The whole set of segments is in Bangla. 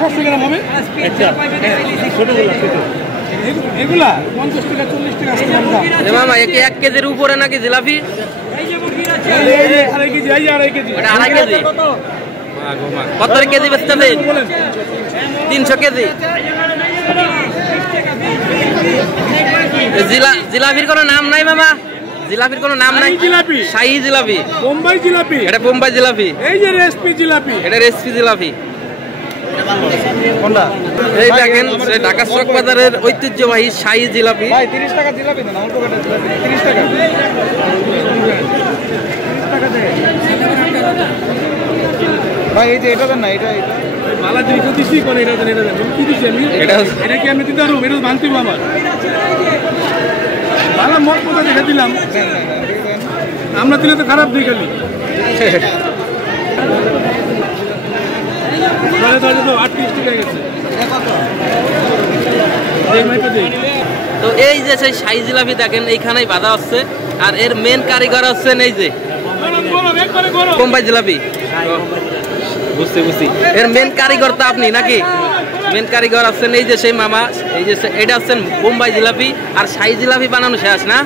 700 গ্রাম হবে। আচ্ছা ছোটগুলো ছোট এগুলা 50 টাকা 40 টাকা আছে দাম। মামা একে 1 কেজির উপরে নাকি জিলাপি? এই যে আড়াই কেজি, এই যে আড়াই কেজি। এটা আড়াই কেজি। কত কেজি বেচতেছেন? 300 কেজি। জিলাপির কোনো নাম নাই মামা? জিলাপির কোনো নাম নাই? জিলাপি, শাহী জিলাপি, বোম্বাই জিলাপি। এটা বোম্বাই জিলাপি। এই যে রেসিপি জিলাপি, এটা রেসিপি জিলাপি। কোনটা? এই দেখেন ঢাকা চক বাজারের ঐতিহ্যবাহী শাহী জিলাপি। ভাই 30 টাকা জিলাপি দেন, অল্প কাটা জিলাপি 30 টাকা। 30 টাকা দেন ভাই। এই যে এটা দেন না, এটা মালা দিই তো দিছি কোন এটা দেন, এটা দেন কি দিছি আমি? এটা কি আমি দিতে পারবো? এটা ভাঙতিব আমার মালা মত কথা দেখে দিলাম। আমরা দিলে তো খারাপ দিই খালি। তো এই যে সেই শাহী জিলাপি দেখেন এইখানেই বাঁধা হচ্ছে, আর এর মেন কারিগর হচ্ছেন এই যে বোম্বাই জিলাপি। বুঝছি বুঝছি, এর মেন কারিগর তো আপনি নাকি? মেন কারিগর আছেন এই যে সেই মামা। এই যে এটা হচ্ছেন বোম্বাই জিলাপি। আর শাহী জিলাপি বানানো শেষ না?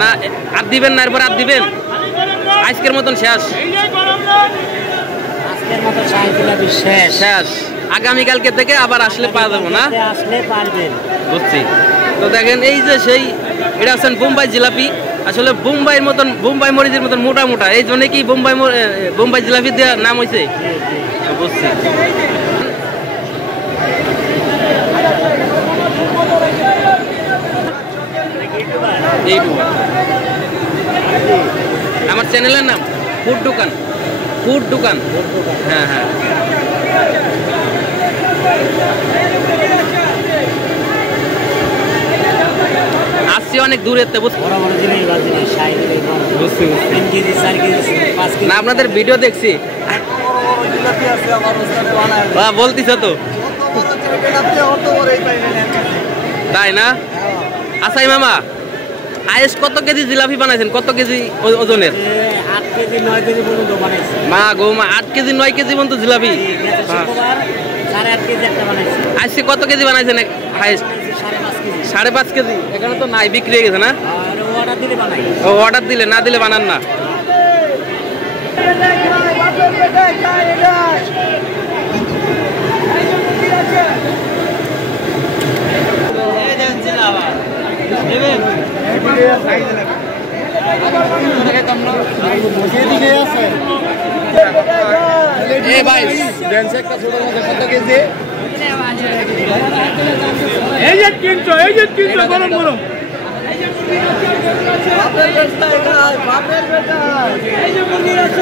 না আর দিবেন না? এরপর আর দিবেন? আজকের মতন শেষ? শেষ। আগামীকালকে থেকে আবার আসলে পাওয়া যাবো না? বুঝছি। তো দেখেন এই যে সেই এটা হচ্ছেন বোম্বাই জিলাপি। আসলে বোম্বাইয়ের মতন, বোম্বাই মরিচের মতন মোটা মোটা, এই জন্য কি বোম্বাই জিলাপি দেওয়ার নাম হয়েছে? বুঝছি। আমার চ্যানেলের নাম ফুড দোকান। ফুড দোকান, হ্যাঁ হ্যাঁ। আসছি অনেক দূরে, না আপনাদের ভিডিও দেখছি। বলতিস তো তাই না? আসাই মামা আয়েস কত কেজি জিলাপি বানাইছেন? কত কেজি ওজনের? 8 কেজি 9 কেজি পর্যন্ত বানাইছি। মা গো মা, 8 কেজি 9 কেজি পর্যন্ত জিলাপি। 8.5 কেজি একটা বানাইছি। আজকে কত কেজি বানাইছেন হাইস্ট? 5.5 কেজি। এখানে তো নাই, বিক্রি হয়ে গেছে না? অর্ডার দিলে বানাই। ও অর্ডার দিলে, না দিলে বানান না। এই যে 300 গরম গরম। বাপের বেটা, বাপের বেটা। এই যে মুরগি আছে।